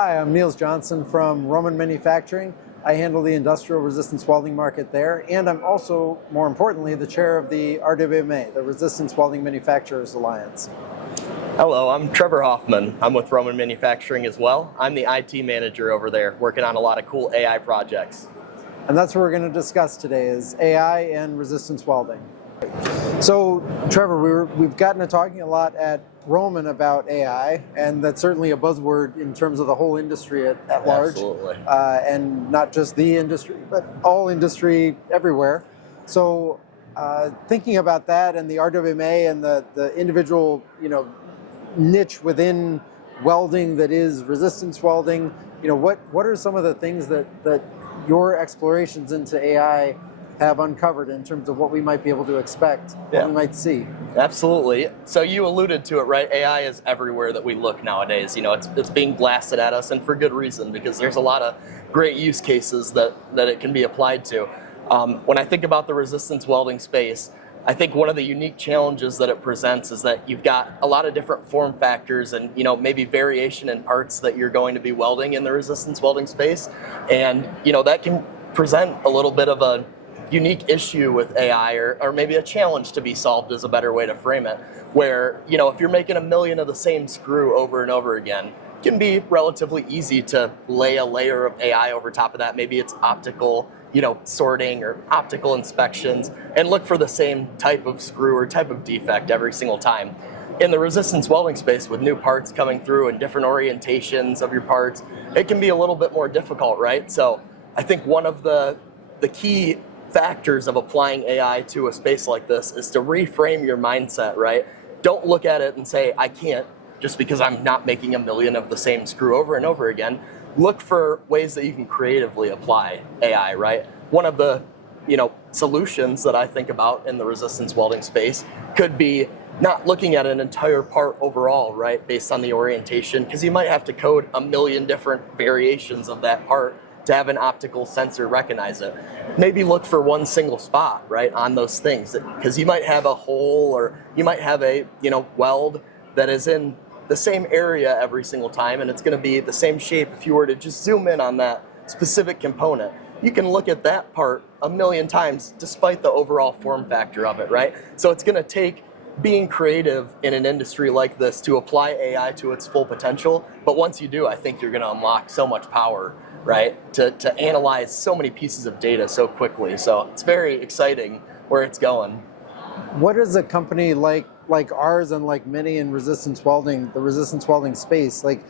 Hi, I'm Niels Johnson from Roman Manufacturing. I handle the industrial resistance welding market there, and I'm also, more importantly, the chair of the RWMA, the Resistance Welding Manufacturers Alliance. Hello, I'm Trevor Hoffman. I'm with Roman Manufacturing as well. I'm the IT manager over there, working on a lot of cool AI projects. And that's what we're going to discuss today, is AI and resistance welding. So, Trevor, we've gotten to talking a lot at Roman about AI, and that's certainly a buzzword in terms of the whole industry at large. Absolutely. And not just the industry, but all industry everywhere. So, thinking about that and the RWMA and the individual, niche within welding that is resistance welding, what are some of the things that your explorations into AI have uncovered in terms of what we might be able to expect, what we might see? Absolutely. So you alluded to it, right? AI is everywhere that we look nowadays. It's being blasted at us, and for good reason, because there's a lot of great use cases that it can be applied to. When I think about the resistance welding space, I think one of the unique challenges that it presents is that you've got a lot of different form factors and maybe variation in parts that you're going to be welding in the resistance welding space, and that can present a little bit of a unique issue with AI, or maybe a challenge to be solved is a better way to frame it, where if you're making a million of the same screw over and over again, it can be relatively easy to lay a layer of AI over top of that. Maybe it's optical sorting or optical inspections, and look for the same type of screw or type of defect every single time. In the resistance welding space, with new parts coming through and different orientations of your parts, it can be a little bit more difficult, right? So I think one of the key factors of applying AI to a space like this is to reframe your mindset, right? Don't look at it and say, I can't, just because I'm not making a million of the same screw over and over again. Look for ways that you can creatively apply AI, right? One of the solutions that I think about in the resistance welding space could be not looking at an entire part overall, right, based on the orientation, because you might have to code a million different variations of that part to have an optical sensor recognize it. Maybe look for one single spot, right, on those things, because you might have a hole, or you might have a weld that is in the same area every single time, and it's going to be the same shape. If you were to just zoom in on that specific component, you can look at that part a million times despite the overall form factor of it, right? So it's going to take being creative in an industry like this to apply AI to its full potential. But once you do, I think you're going to unlock so much power, right, to analyze so many pieces of data so quickly. So it's very exciting where it's going. What is a company like ours and like many in resistance welding, the resistance welding space, like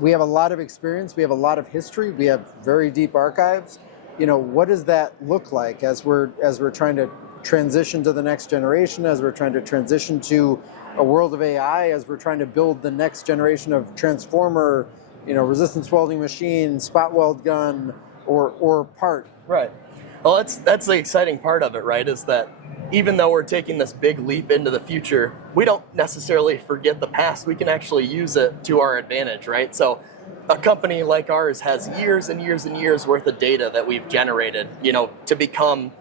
we have a lot of experience, we have a lot of history, we have very deep archives. What does that look like as we're trying to transition to the next generation, as we're trying to transition to a world of AI, as we're trying to build the next generation of transformer, resistance welding machine, spot weld gun, or part? Right. Well, that's the exciting part of it, right? Is that even though we're taking this big leap into the future, we don't necessarily forget the past. We can actually use it to our advantage, right? So a company like ours has years and years and years worth of data that we've generated, to become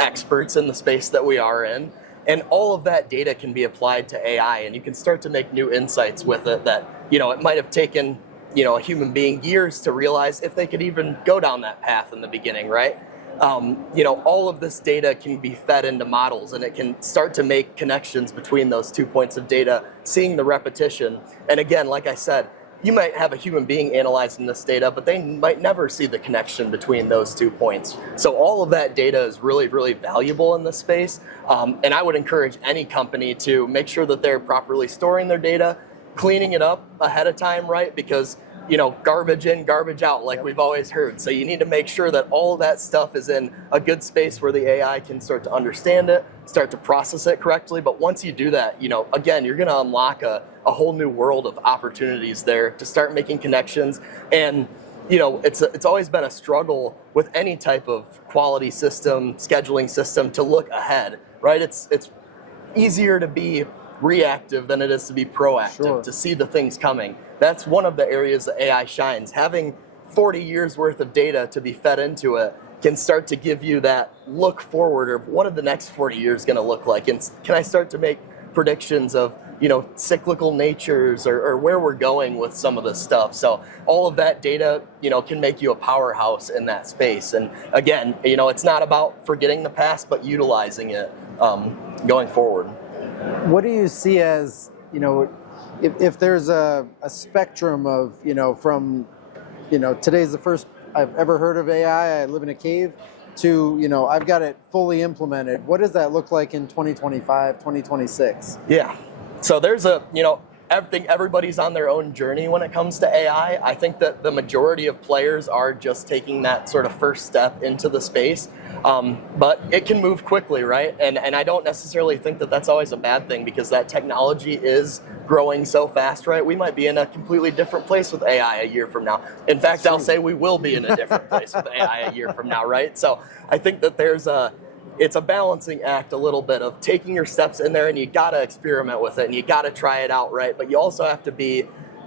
experts in the space that we are in. And all of that data can be applied to AI, and you can start to make new insights with it that, it might have taken, a human being years to realize if they could even go down that path in the beginning, right? All of this data can be fed into models, and it can start to make connections between those 2 points of data, seeing the repetition. And again, like I said, you might have a human being analyzing this data, but they might never see the connection between those 2 points. So all of that data is really, really valuable in this space. And I would encourage any company to make sure that they're properly storing their data, cleaning it up ahead of time, right? Because garbage in, garbage out, like we've always heard. So you need to make sure that all of that stuff is in a good space where the AI can start to understand it, start to process it correctly. But once you do that, again, you're going to unlock a whole new world of opportunities there to start making connections. And it's always been a struggle with any type of quality system, scheduling system, to look ahead, right? It's easier to be reactive than it is to be proactive, to see the things coming. That's one of the areas that AI shines. Having 40 years worth of data to be fed into it can start to give you that look forward of what are the next 40 years going to look like, and can I start to make predictions of cyclical natures or where we're going with some of this stuff. So all of that data, can make you a powerhouse in that space. And again, it's not about forgetting the past, but utilizing it going forward. What do you see as, if there's a spectrum of, from, today's the first I've ever heard of AI, I live in a cave, to, I've got it fully implemented. What does that look like in 2025, 2026? Yeah. So there's everybody's on their own journey when it comes to AI. I think that the majority of players are just taking that sort of first step into the space. But it can move quickly, right? And I don't necessarily think that that's always a bad thing, because that technology is growing so fast, right? We might be in a completely different place with AI a year from now. In fact, I'll say we will be in a different place with AI a year from now, right? So I think that it's a balancing act a little bit of taking your steps in there, and you gotta experiment with it and you gotta try it out, right? But you also have to be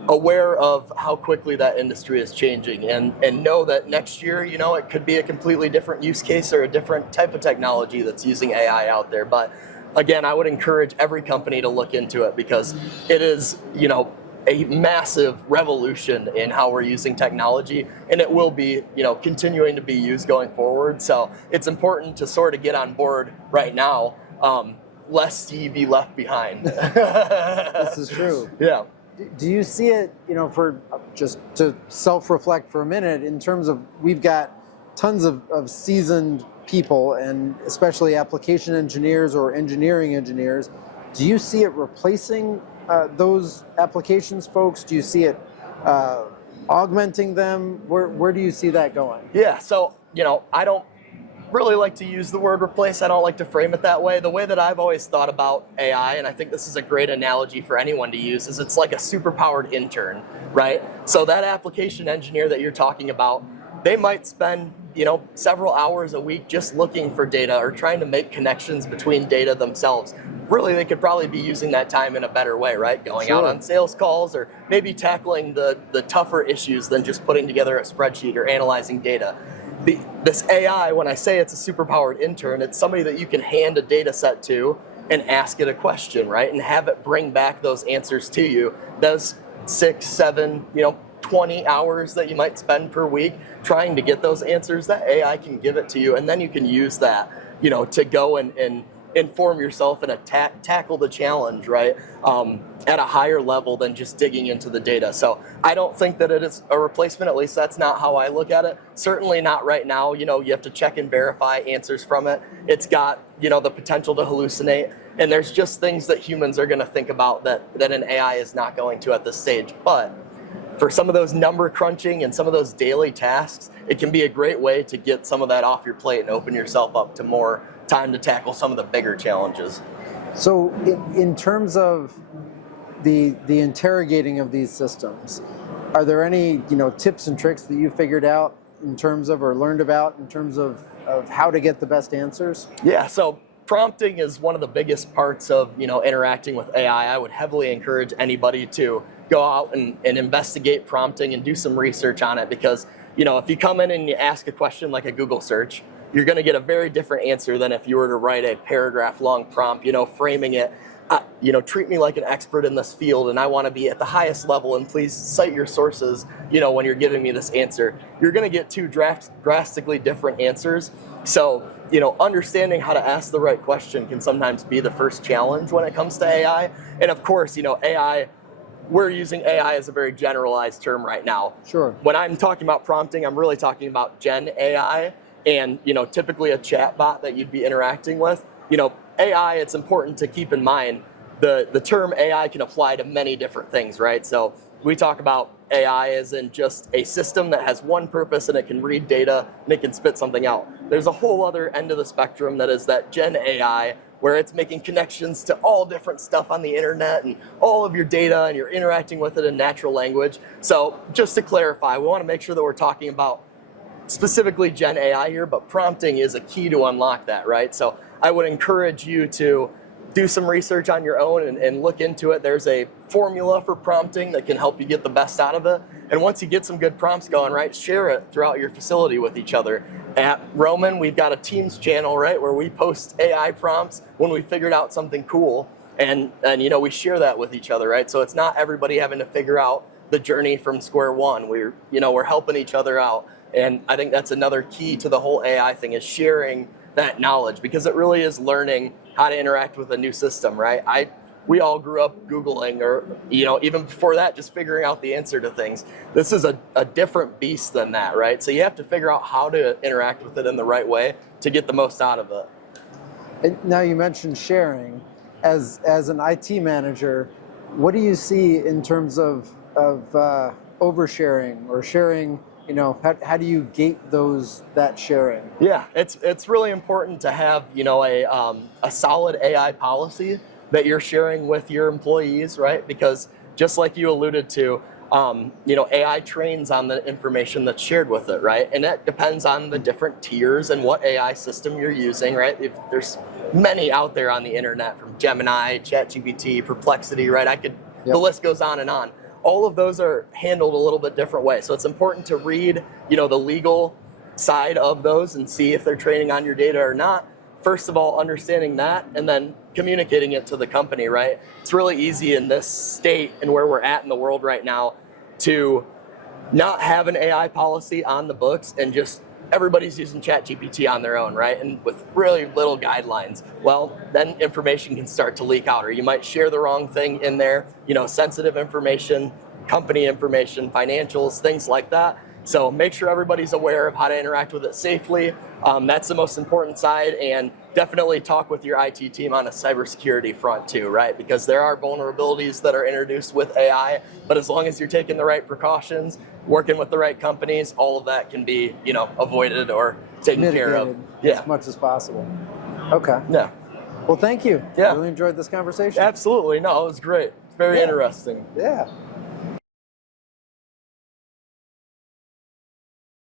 aware of how quickly that industry is changing, and know that next year, it could be a completely different use case or a different type of technology that's using AI out there. But again, I would encourage every company to look into it, because it is, a massive revolution in how we're using technology, and it will be, continuing to be used going forward. So it's important to sort of get on board right now, lest you be left behind. This is true. Yeah. Do you see it, for just to self-reflect for a minute, in terms of, we've got tons of seasoned people, and especially application engineers or engineering engineers. Do you see it replacing those applications folks? Do you see it augmenting them? Where do you see that going? Yeah, so, I don't really like to use the word replace. I don't like to frame it that way. The way that I've always thought about AI, and I think this is a great analogy for anyone to use, is it's like a superpowered intern, right? So that application engineer that you're talking about, they might spend, several hours a week just looking for data or trying to make connections between data themselves. Really, they could probably be using that time in a better way, right? Going out on sales calls, or maybe tackling the tougher issues than just putting together a spreadsheet or analyzing data. This AI, when I say it's a superpowered intern, it's somebody that you can hand a data set to and ask it a question, right? And have it bring back those answers to you. Those 6, 7, 20 hours that you might spend per week trying to get those answers, that AI can give it to you, and then you can use that, to go and inform yourself and tackle the challenge, right, at a higher level than just digging into the data. So I don't think that it is a replacement. At least that's not how I look at it. Certainly not right now. You have to check and verify answers from it. It's got, the potential to hallucinate. And there's just things that humans are going to think about that an AI is not going to at this stage. But for some of those number crunching and some of those daily tasks, it can be a great way to get some of that off your plate and open yourself up to more time to tackle some of the bigger challenges. So in terms of the interrogating of these systems, are there any tips and tricks that you figured out in terms of, or learned about in terms of how to get the best answers? Yeah, so prompting is one of the biggest parts of interacting with AI. I would heavily encourage anybody to go out and investigate prompting and do some research on it, because if you come in and you ask a question like a Google search, you're going to get a very different answer than if you were to write a paragraph long prompt, framing it, treat me like an expert in this field, and I want to be at the highest level, and please cite your sources, when you're giving me this answer. You're going to get two drastically different answers. So, understanding how to ask the right question can sometimes be the first challenge when it comes to AI. And of course, AI, we're using AI as a very generalized term right now. Sure. When I'm talking about prompting, I'm really talking about Gen AI. And typically a chat bot that you'd be interacting with. AI, it's important to keep in mind the term AI can apply to many different things, right? So we talk about AI as in just a system that has one purpose, and it can read data and it can spit something out. There's a whole other end of the spectrum that is that Gen AI, where it's making connections to all different stuff on the internet and all of your data, and you're interacting with it in natural language. So just to clarify, we want to make sure that we're talking about specifically Gen AI here, but prompting is a key to unlock that, right? So I would encourage you to do some research on your own and look into it. There's a formula for prompting that can help you get the best out of it. And once you get some good prompts going, right, share it throughout your facility with each other. At Roman, we've got a Teams channel, right, where we post AI prompts when we figured out something cool. and we share that with each other, right? So it's not everybody having to figure out the journey from square one. We're helping each other out, and I think that's another key to the whole AI thing, is sharing that knowledge, because it really is learning how to interact with a new system, right? We all grew up Googling, or even before that, just figuring out the answer to things. This is a different beast than that, right? So you have to figure out how to interact with it in the right way to get the most out of it. And now you mentioned sharing. As an IT manager, what do you see in terms of oversharing or sharing? How do you gate that sharing? Yeah, it's really important to have a solid AI policy that you're sharing with your employees, right? Because just like you alluded to, AI trains on the information that's shared with it, right? And that depends on the different tiers and what AI system you're using, right? There's many out there on the internet, from Gemini, ChatGPT, Perplexity, right? The list goes on and on. All of those are handled a little bit different way. So it's important to read, the legal side of those and see if they're training on your data or not. First of all, understanding that, and then communicating it to the company, right? It's really easy in this state and where we're at in the world right now to not have an AI policy on the books and just everybody's using ChatGPT on their own, right? And with really little guidelines. Well, then information can start to leak out, or you might share the wrong thing in there, sensitive information, company information, financials, things like that. So make sure everybody's aware of how to interact with it safely. That's the most important side, and definitely talk with your IT team on a cybersecurity front too, right? Because there are vulnerabilities that are introduced with AI, but as long as you're taking the right precautions, working with the right companies, all of that can be, avoided or taken care of. As much as possible. Okay. Yeah. Well, thank you. Yeah. Really enjoyed this conversation. Absolutely. No, it was great. Very interesting. Yeah.